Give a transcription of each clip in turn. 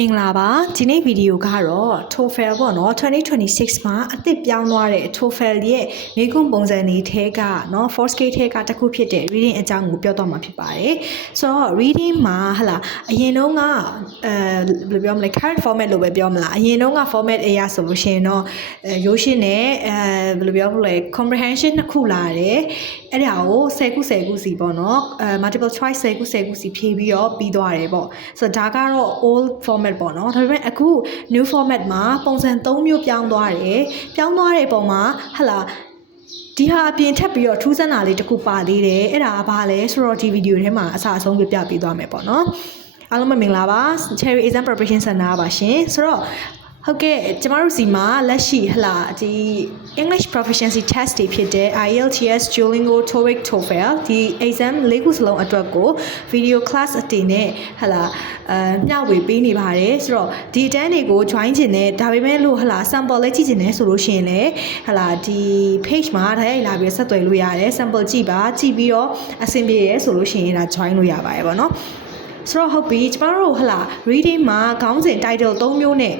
မင်္ဂလာပါဒီနေ့ဗီဒီယိုကတော့ TOEFL ပေါ့နော်2026မှာအသစ်ပြောင်းသွားတဲ့ TOEFL ရဲ့မိခွန်းပုံစံတွေထဲကနော် 4K ထဲကတစ်ခုဖြစ်တဲ့ reading အကြောင်းကိုပြောတော့မှာဖြစ်ပါတယ်ဆိုတော့ reading မှာဟလာအရင်တုန်းကဘယ်လိုပြောမလဲ current format လို့ပဲပြောမလားအရင်တုန်းက format အရာဆိုလို့ရှိရင်တော့ရိုးရှင်းနဲ့ဘယ်လိုပြောမလဲ comprehension နှစ်ခုလာတယ်အဲ့ဒါကို10ခုစီပေါ့နော်multiple choice 10ခုစီဖြည့်ပြီးတော့ပြီးသွားတယ်ပေါ့ဆိုတော့ဒါကတော့ old format ပေါ့နော်ဒါပေမဲ့အခု new format မှာပုံစံ3မျိုးပြောင်းသွားတယ်ပြောင်းသွားတဲ့ပုံမှာဟလာဒီဟာအပြင်ထပ်ပြီးတော့ထူးဆန်းတာလေးတစ်ခုပါသေးတယ်အဲ့ဒါကဘာလဲဆိုတော့ဒီဗီဒီယိုထဲမှာအစအဆုံးပြပြပေးသွားမယ်ပေါ့နော်အားလုံးပဲမင်္ဂလာပါ Cherry Exam Preparation Center ပါရှင်ဆိုတော့ဟုတ်ကဲ့ကျမတို့စီမှာလက်ရှိဟလာဒီ English Proficiency Test တွေဖြစ်တဲ့ IELTS, Duolingo, TOEIC, TOEFL ဒီ exam ၄ခုစလုံးအတွက်ကို video class အတင်နဲ့ဟလာမျှဝေပေးနေပါတယ်ဆိုတော့ဒီအတန်းတွေကို join ချင်တယ်ဒါပေမဲ့လို့ဟလာ sample လေးကြည့်ချင်တယ်ဆိုလို့ရှိရင်လည်းဟလာဒီ page မှာဒါရိုက်လာပြီးဆက်သွယ်လို့ရတယ် sample ကြည့်ပါကြည့်ပြီးတော့အဆင်ပြေရဆိုလို့ရှိရင်ဒါ join လို့ရပါတယ်ပေါ့နော်ဆိုတော့ဟုတ်ပြီကျမတို့ဟလာ reading မှာခေါင်းစဉ် title 3မျိုးနဲ့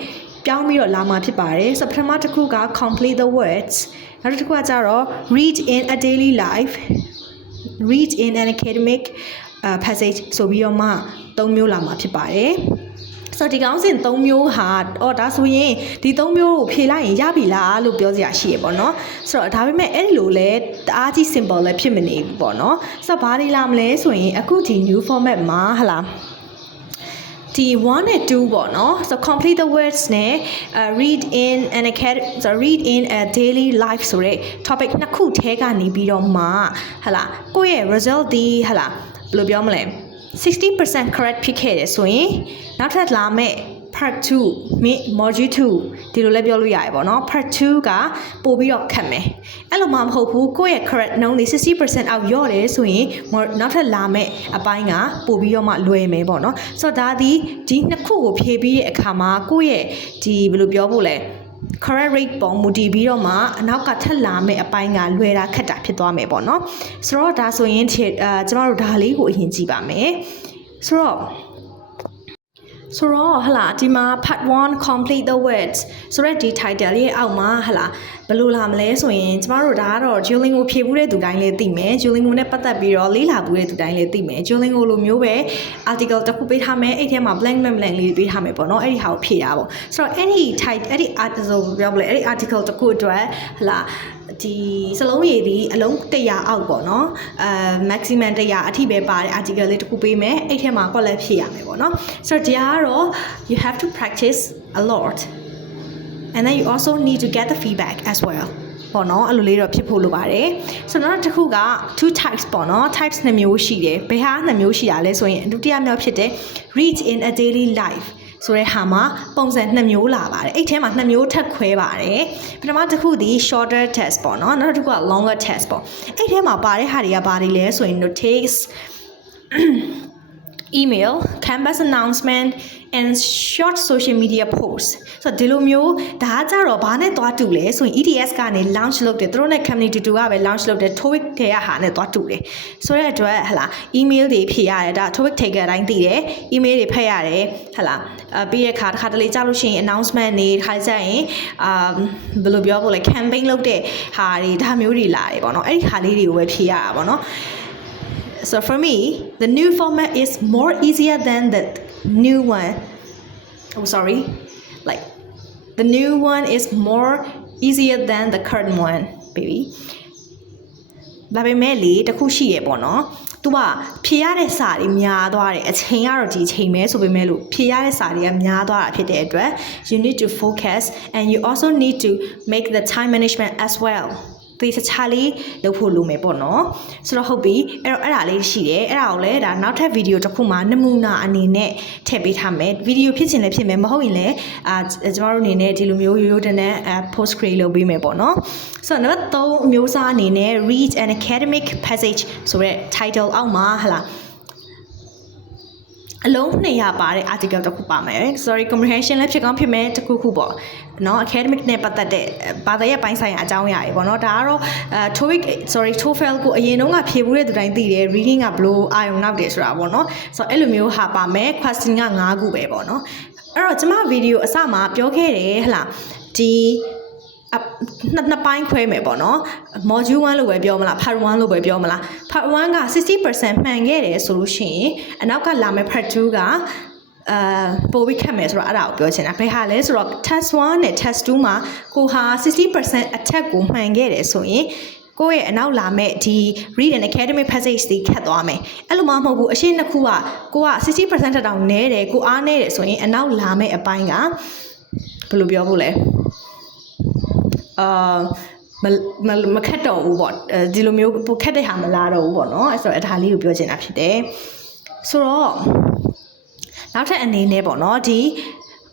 ပြောင်းပြီးတော့လာမှာဖြစ်ပါတယ်ဆိုပထမတစ်ခုက complete the words နောက်တစ်ခုကကြတော့ read in a daily life read in an academic passage ဆိုပြီးတော့မှ3မျိုးလာမှာဖြစ်ပါတယ်ဆိုတော့ဒီကောင်းစဉ်3မျိုးဟာဒါဆိုရင်ဒီ3မျိုးကိုဖြေလိုက်ရင်ရပြီလားလို့ပြောစရာရှိရပေါ့နော်ဆိုတော့ဒါပေမဲ့အဲ့ဒီလိုလဲတအားကြီး simple လည်းဖြစ်မနေဘူးပေါ့နော်ဆိုတော့ဘာတွေလာမလဲဆိုရင်အခုဒီ new format မှာဟလာဒီ1 and 2ပေါ့နော် so complete the words နဲ့ read in a daily life ဆိုတဲ့ topic နှစ်ခုထဲကနေပြီးတော့မှဟလာကိုယ့်ရဲ့ result ဒီဟလာဘယ်လိုပြောမလဲ60% correct ဖြစ်ခဲ့တယ်ဆိုရင်နောက်ထပ်လာမယ့် part 2 module 2ဒီလိုလည်းပြောလို့ရတယ်ပေါ့နော် part 2ကပို့ပြီးတော့ခတ်မယ်အဲ့လိုမှမဟုတ်ဘူးကိုယ့်ရဲ့ correct နှုန်းလေး 60% အောက်ရော့တယ်ဆိုရင်နောက်ထပ်လာမယ့်အပိုင်းကပို့ပြီးတော့မှလွယ်မယ်ပေါ့နော်ဆိုတော့ဒါဒီနှစ်ခုကိုဖြည့်ပြီးတဲ့အခါမှာကိုယ့်ရဲ့ဒီဘယ်လိုပြောဖို့လဲ correct rate ပုံမူတည်ပြီးတော့မှအနောက်ကထပ်လာမယ့်အပိုင်းကလွယ်တာခက်တာဖြစ်သွားမယ်ပေါ့နော်ဆိုတော့ဒါဆိုရင်ကျမတို့ဒါလေးကိုအရင်ကြည့်ပါမယ်ဆိုတော့ဟလာဒီမှာ part 1 complete the words ဆိုတော့ဒီ title လေးအောက်မှာဟလာဘယ်လိုလာမလဲဆိုရင်ကျမတို့ဒါကတော့ Duolingo ဖြည့်ဘူးတဲ့သူတိုင်းလည်းသိမယ် Duolingo နဲ့ပတ်သက်ပြီးတော့လေ့လာဘူးတဲ့သူတိုင်းလည်းသိမယ် Duolingo လိုမျိုးပဲ article တစ်ခုပေးထားမယ်အဲ့ထဲမှာ blank လေးပေးထားမယ်ပေါ့နော်အဲ့ဒီဟာကိုဖြည့်တာပေါ့ဆိုတော့အဲ့ဒီ article ပြောပြလဲအဲ့ဒီ article တစ်ခုအတွက်ဟလာဒီစလုံးရည်ဒီအလုံး100အောက်ပေါ့နော်maximum 100အထိပဲပါတဲ့ article လေးတစ်ခုပေးမယ်အဲ့ထဲမှာကွက်လက်ဖြည့်ရမယ်ပေါ့နော်ဆိုတော့ဒီကတော့ you have to practice a lot and then you also need to get the feedback as well ပေါ့နော်အဲ့လိုလေးတော့ဖြစ်ဖို့လိုပါတယ်ဆိုတော့နောက်တစ်ခုက two types ပေါ့နော် types 2မျိုးရှိတယ်ဘယ်ဟာ2မျိုးရှိတာလဲဆိုရင်ဒုတိယမြောက်ဖြစ်တဲ့ read in a daily lifeဆိုတဲ့ဟာမှာပုံစံ2မျိုးလာပါတယ်အဲ့ထဲမှာ2မျိုးထပ်ခွဲပါတယ်ပထမတစ်ခုဒီ shorter test ပေါ့နော်နောက်တစ်ခုက longer test ပေါ့အဲ့ထဲမှာပါတဲ့ဟာတွေကဘာတွေလဲဆိုရင် notes email campus announcement and short social media posts ဆိုတော့ဒီလိုမျိုးဒါကြတော့ဘာနဲ့သွားတူလဲဆိုရင် EDS ကနေ launch လုပ်တယ်သူတို့နဲ့ community 2ကပဲ launch လုပ်တယ် TOEIC ထဲကဟာနဲ့သွားတူတယ်ဆိုတဲ့အတွက်ဟလာ email တွေဖြည့်ရတယ်ဒါ TOEIC ထဲကအတိုင်းသိတယ် email တွေဖတ်ရတယ်ဟလာပြီးတဲ့အခါတစ်ခါတလေကြားလို့ရှိရင် announcement တွေခါကြရင်ဘယ်လိုပြောဖို့လဲ campaign လုပ်တဲ့ဟာတွေဒါမျိုးတွေလာတယ်ပေါ့နော်အဲ့ဒီဟာလေးတွေကိုပဲဖြည့်ရတာပေါ့နော်So for me, the new format is more easier than the new one. Oh, sorry. Like, the new one is more easier than the current one, baby. ဒါပေမဲ့လေတခုရှိရပေါ့နော်။ तू ကဖြေရတဲ့စာတွေများသွားတယ်။အချိန်ကတော့ဒီချိန်ပဲဆိုပေမဲ့လို့ဖြေရတဲ့စာတွေကများသွားတာဖြစ်တဲ့အတွက် you need to focus and you also need to make the time management as well.ဒီစချာလေးလုပ်ဖို့လိုမယ်ပေါ့နော်ဆိုတော့ဟုတ်ပြီအဲ့ဒါလေးရှိတယ်အဲ့ဒါကိုလည်းဒါနောက်ထပ်ဗီဒီယိုတစ်ခုမှာနမူနာအနေနဲ့ထည့်ပေးထားမယ်ဗီဒီယိုဖြစ်ချင်လည်းဖြစ်မယ်မဟုတ်ရင်လည်းကျမတို့အနေနဲ့ဒီလိုမျိုးရိုးရိုးတန်းတန်း post create လုပ်ပေးမယ်ပေါ့နော်ဆိုတော့နံပါတ်3အမျိုးအစားအနေနဲ့ read an academic passage ဆိုတဲ့ title အောက်မှာဟလာအလုံး200ပါတဲ့ article တစ်ခုပါမယ် sorry comprehension လည်းဖြစ်ကောင်းဖြစ်မယ်တစ်ခုခုပေါ့နော် academic နဲ့ပတ်သက်တဲ့ဘာသာရပ်ပိုင်းဆိုင်ရာအကြောင်းအရာတွေပေါ့နော်ဒါကတော့TOEFL ကိုအရင်တုန်းကဖြေဘူးတဲ့သူတိုင်းသိတယ် reading ကဘလို့အာရုံနောက်တယ်ဆိုတာပေါ့နော်ဆိုတော့အဲ့လိုမျိုးဟာပါမယ် question က5ခုပဲပေါ့နော် အဲ့တော့ကျွန်မဗီဒီယိုအစမှာပြောခဲ့တယ်ဟလားဒီနှစ်ပိုင်းခွဲမယ်ပေါ့နော် module 1လို့ပဲပြောမလား part 1လို့ပဲပြောမလား part 1က 60% မှန်ခဲ့တယ်ဆိုလို့ရှိရင်အနောက်ကလာမယ့် part 2ကပိုပြီးခက်မယ်ဆိုတော့အဲ့ဒါကိုပြောချင်တာဘယ်ဟာလဲဆိုတော့ test 1နဲ့ test 2မှာကိုဟာ 60% အထက်ကိုမှန်ခဲ့တယ်ဆိုရင်ကိုယ့်ရဲ့အနောက်လာမဲ့ဒီ read and academic passage တွေခတ်သွားမယ်အဲ့လိုမှမဟုတ်ဘူးအရှင်းနှစ်ခုကကိုက 60% ထက်တောင်နည်းတယ်ကိုအားနည်းတယ်ဆိုရင်အနောက်လာမဲ့အပိုင်းကဘယ်လိုပြောဖို့လဲမခက်တော့ဘူးပေါ့ဒီလိုမျိုးပိုခက်တဲ့ဟာမလာတော့ဘူးပေါ့နော်အဲ့ဆိုတော့ဒါလေးကိုပြောချင်တာဖြစ်တယ်ဆိုတော့နောက်ထပ်အနေနဲ့ပေါ့နော်ဒီ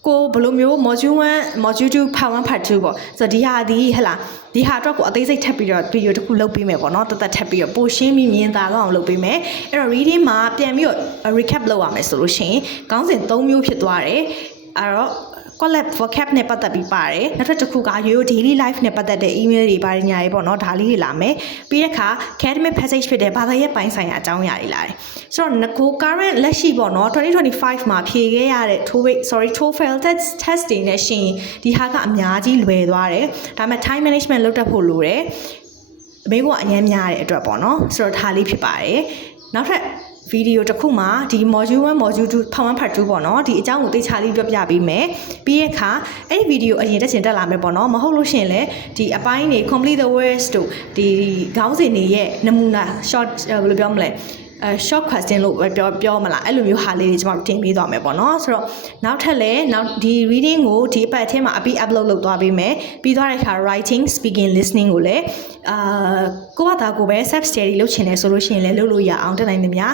ကိုဘယ်လိုမျိုး module 1 module 2 part 1 part 2ပေါ့ဆိုတော့ဒီဟာဒီဟလာဒီဟာအတွက်ကိုအသေးစိတ်ထပ်ပြီးတော့ video တစ်ခုလုပ်ပေးမယ်ပေါ့နော်တသက်ထပ်ပြီးတော့ပိုရှင်းပြီးမြင်သာတော့အောင်လုပ်ပေးမယ်အဲ့တော့ reading မှာပြန်ပြီးတော့ recap လုပ်ရမယ်ဆိုလို့ရှိရင်ခေါင်းစဉ်3မျိုးဖြစ်သွားတယ်အဲ့တော့collab vocab နဲ့ပတ်သက်ပြီးပါတယ်နောက်ထပ်တစ်ခုကရိုးရိုး daily life နဲ့ပတ်သက်တဲ့ email တွေပါတယ်ညာရေးပေါ့နော်ဒါလေးတွေလာမယ်ပြီးတဲ့အခါ academic passage ဖြစ်တဲ့ဘာသာရပ်ပိုင်းဆိုင်ရာအကြောင်းအရာတွေလာတယ်ဆိုတော့ကို current လက်ရှိပေါ့နော်2025မှာဖြေခဲ့ရတဲ့ TOEFL test တွေနဲ့ရှင်ဒီဟာကအများကြီးလွယ်သွားတယ်ဒါပေမဲ့ time management လုပ်တတ်ဖို့လိုတယ်အမေကအရင်များတဲ့အတွက်ပေါ့နော်ဆိုတော့ဒါလေးဖြစ်ပါတယ်နောက်ထပ်ဗီဒီယိုတစ်ခုမှာဒီ module 1 module 2 part 1 part 2ပေါ့နော်ဒီအကြောင်းကိုသိချလေးပြောပြပေးမယ်ပြီးရခါအဲ့ဒီဗီဒီယိုအရင်တက်ချင်တက်လာမယ်ပေါ့နော်မဟုတ်လို့ရှိရင်လည်းဒီအပိုင်းတွေ complete the words တို့ဒီခေါင်းစဉ်တွေရဲ့နမူနာ short ဘယ်လိုပြောမလဲshort question လို့ပြောမလားအဲ့လိုမျိုးဟာလေးတွေကျွန်တော်တင်ပေးသွားမယ်ပေါ့နော်ဆိုတော့နောက်ထပ်လည်းနောက်ဒီ reading ကိုဒီအပတ်အထဲမှာအပြီး upload လုပ်သွားပေးမယ်ပြီးသွားတဲ့အခါ writing speaking listening ကိုလည်းကိုယ့်ဘာသာကိုပဲ self study လုပ်ချင်တယ်ဆိုလို့ရှိရင်လည်းလုပ်လို့ရအောင်တက်နိုင်သမျှ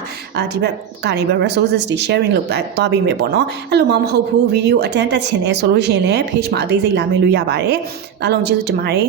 ဒီဘက်ကနေပဲ resources တွေ sharing လုပ်သွားပေးမယ်ပေါ့နော်အဲ့လိုမှမဟုတ်ဘူး video attend တက်ချင်တယ်ဆိုလို့ရှိရင်လည်း page မှာအသေးစိတ်လာမေးလို့ရပါတယ်အားလုံးကျေးဇူးတင်ပါတယ်